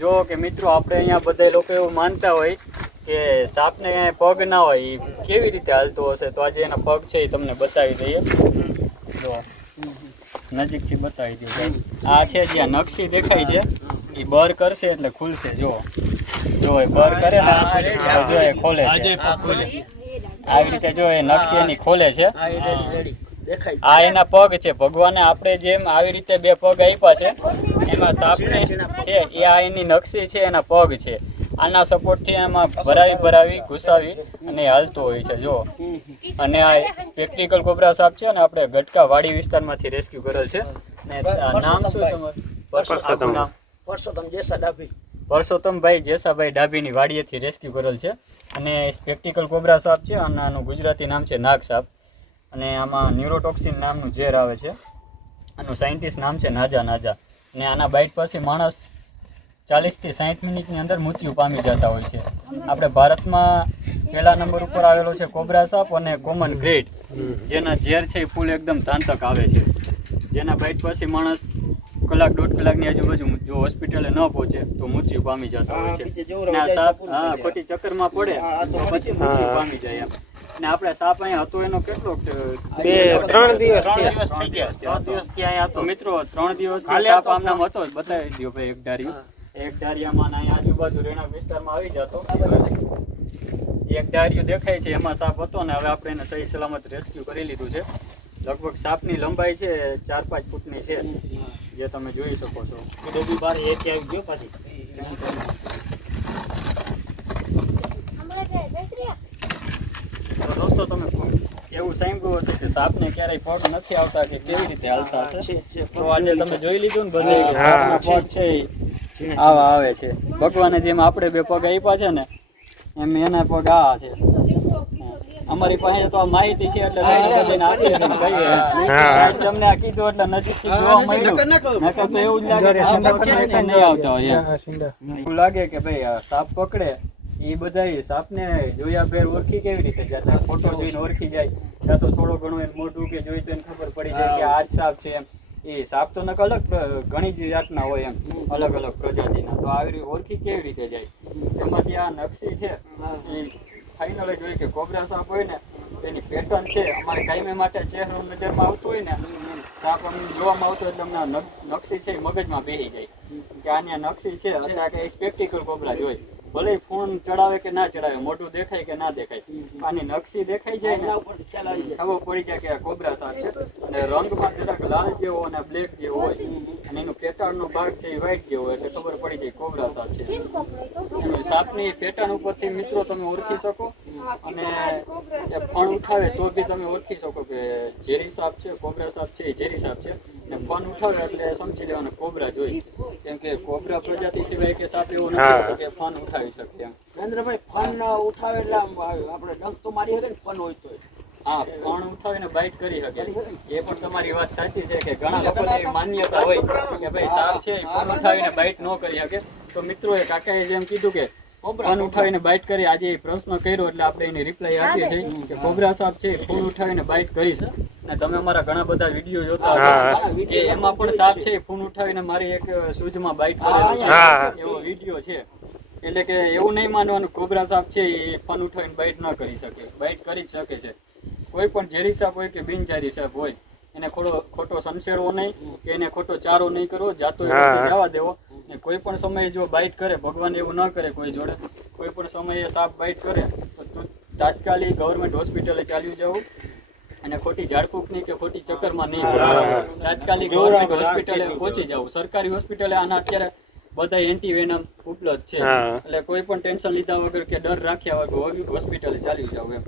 જો કે મિત્રો આપણે અહીંયા બધા લોકો એવું માનતા હોય કે સાપને પગ ના હોય એ કેવી રીતે હાલતો હશે? તો આજે એના પગ છે એ તમને બતાવી દઈએ. જો નજીકથી બતાવી દઈએ. આ છે જ્યાં નકશી દેખાય છે એ બર કરશે એટલે ખુલશે જો. જો એ બર કરે ને જો એ ખોલે છે. આવી રીતે જો એ નકશી એની ખોલે છે. આ એના પગ છે. ભગવાને આપણે જેમ આવી રીતે બે પગ આપ્યા છે એમાં સાપને છે એ આ એની નકશી છે એના પગ છે. આના સપોર્ટથી એમાં ભરાવી ભરાવી ઘુસાવી અને હાલતો હોય છે. જો. અને આ સ્પેક્ટિકલ કોબરા સાપ છે અને આપણે ગટકા વાડી વિસ્તારમાંથી રેસ્ક્યુ કરેલ છે. ને નામ શું તમારું? નામ? પરસોત્તમ જેસા ડાભી પરસોત્તમભાઈ જેસાભાઈ ડાભીની વાડીએથી રેસ્ક્યુ કરેલ છે. અને સ્પેક્ટિકલ કોબરા સાપ છે અને આનું ગુજરાતી નામ છે નાગ સાપ. અને આમાં ન્યુરોટોક્સિન નામનું ઝેર આવે છે. આનું સાયન્ટિસ્ટ નામ છે નાજા નાજા. અને આના બાઇટ પછી માણસ ચાલીસથી સાઠ મિનિટની અંદર મૃત્યુ પામી જતા હોય છે. આપણે ભારતમાં પહેલા નંબર ઉપર આવેલો છે કોબરા સાપ અને કોમન ગ્રેડ જેના ઝેર છે એ ફૂલ એકદમ તાંતક આવે છે. જેના બાઇટ પછી માણસ કલાક દોઢ કલાકની આજુબાજુ જો હોસ્પિટલે ન પહોંચે તો મૃત્યુ પામી જતા હોય છે. ખોટી ચક્કરમાં પડે તો પછી મૃત્યુ પામી જાય એમ. ને આપણે સાપ અહીંયા હતો એનો કેટલો બે ત્રણ દિવસ ત્રણ દિવસ થઈ ગયા. ત્રણ દિવસથી અહીંયા હતો. મિત્રો ત્રણ દિવસ સાપ આમ નામ હતો બતાવી દો ભાઈ એક ધાર્યું એક ધારિયામાં અહીંયા આજુબાજુ રેણા વિસ્તારમાં આવી જતો. એક ધાર્યું દેખાય છે એમાં સાપ હતો ને હવે આપણે એને સહી સલામત રેસ્ક્યુ કરી લીધું છે. લગભગ સાપની લંબાઈ છે ચાર પાંચ ફૂટની છે. જે તમે જોઈ શકો છો. બાર એક આવી ગયો પાછી તો દોસ્તો તમે એવું છે કે સાપને ક્યારેય પગ નથી આવતા કે કેવી રીતે હાલતા છે તો આજે તમે જોઈ લીધું ને બધે પગ છે આવા આવે છે. ભગવાને જેમ આપણે બે પગ આપ્યા છે ને એમ એના પગ આ છે. અમારી પાસે તો આ માહિતી છે એટલે તમને આ કીધું એટલે નજીકથી જોવા મળ્યું. નકર તો એવું જ લાગે કે નહીં આવતા હોય એવું લાગે કે ભાઈ સાપ પકડે એ બધા સાપને જોયા બેર ઓળખી કેવી રીતે જતા ફોટો જોઈને ઓળખી જાય. ત્યાં તો થોડો ઘણો એમ મોટું કે જોઈ તો એને ખબર પડી જાય કે આ જ સાપ છે એમ. એ સાપ તો નક અલગ ઘણી જ જાતના હોય એમ. અલગ અલગ પ્રજાતિના. તો આવી ઓળખી કેવી રીતે જાય? એમાંથી આ નકશી છે. એ ફાઇનલ જ હોય કે કોબરા સાપ હોય ને, એની પેટર્ન છે. અમારે કાયમે માટે ચહેરો નજરમાં આવતું હોય ને, સાપ અમને જોવામાં આવતો એટલે અમને નકશી છે મગજમાં બેસી જાય. કે આની નકશી છે, અત્યારે સ્પેક્ટિકલ કોબરા જ હોય ભલે ફોન ચડાવે કે ના ચડાવે મોટું દેખાય કે ના દેખાય આની નકશી દેખાઈ જાય ને ખબર પડી જાય કે આ કોબરા સાપ છે. અને રંગમાં જરાક લાલ જેવો અને બ્લેક જેવો હોય. અને એનું પેટાળનો ભાગ છે એ વ્હાઈટ જેવો હોય એટલે ખબર પડી જાય કોબરા સાપ છે. એનું સાપની પેટર્ન ઉપરથી મિત્રો તમે ઓળખી શકો. અને એ ફણ ઉઠાવે તો બી તમે ઓળખી શકો કે ઝેરી સાપ છે કોબરા સાપ છે એ ઝેરી સાપ છે. ને ફોન ઉઠાવે એટલે સમજી લેવાનું કોબરા જોઈ. કેમ કે કોબરા પ્રજાતિ સિવાય કે સાપ એવું નથી કે ફોન ઉઠાવી શકે એમ. નરેન્દ્રભાઈ ફન ઉઠાવે એટલે આમ આપણે ડંક તો મારી શકે ને ફોન હોય તો હા ફોન ઉઠાવીને બાઇટ કરી શકે. એ પણ તમારી વાત સાચી છે કે ઘણા લોકોને એવી માન્યતા હોય કે ભાઈ સાપ છે ફોન ઉઠાવીને બાઇટ ન કરી શકે. તો મિત્રો એ કાકાએ જેમ કીધું કે ફોન ઉઠાવીને બાઇટ કરી. આજે એ પ્રશ્ન કર્યો એટલે આપણે એની રિપ્લાય આપીએ છીએ કે કોબરા સાપ છે એ ફોન ઉઠાવીને બાઇટ કરી છે અને તમે અમારા ઘણા બધા વીડિયો જોતા હશો કે એમાં પણ સાપ છે એ ફોન ઉઠાવીને મારી એક સૂઝમાં બાઇટ કરેલો એવો વીડિયો છે. એટલે કે એવું નહીં માનવાનું કોબરા સાપ છે એ ફોન ઉઠાવીને બાઇટ ન કરી શકે. બાઇટ કરી જ શકે છે. કોઈ પણ ઝેરી સાપ હોય કે બિનઝેરી સાપ હોય એને ખોટો ખોટો સંશેડવો નહીં કે એને ખોટો ચારો નહીં કરવો જાતો જવા દેવો. ને કોઈ પણ સમયે જો બાઇટ કરે ભગવાન એવું ન કરે કોઈ જોડે કોઈ પણ સમયે સાપ બાઇટ કરે તો તું તાત્કાલિક ગવર્મેન્ટ હોસ્પિટલે ચાલ્યું જવું અને ખોટી ઝાડફૂંકની કે ખોટી ચક્કરમાં નહીં તાત્કાલિક ગવર્મેન્ટ હોસ્પિટલે પહોંચી જવું સરકારી હોસ્પિટલે આના અત્યારે બધા એન્ટી વેનમ ઉપલબ્ધ છે. એટલે કોઈ પણ ટેન્શન લીધા વગર કે ડર રાખ્યા વગર હોસ્પિટલે ચાલ્યું જવું એમ.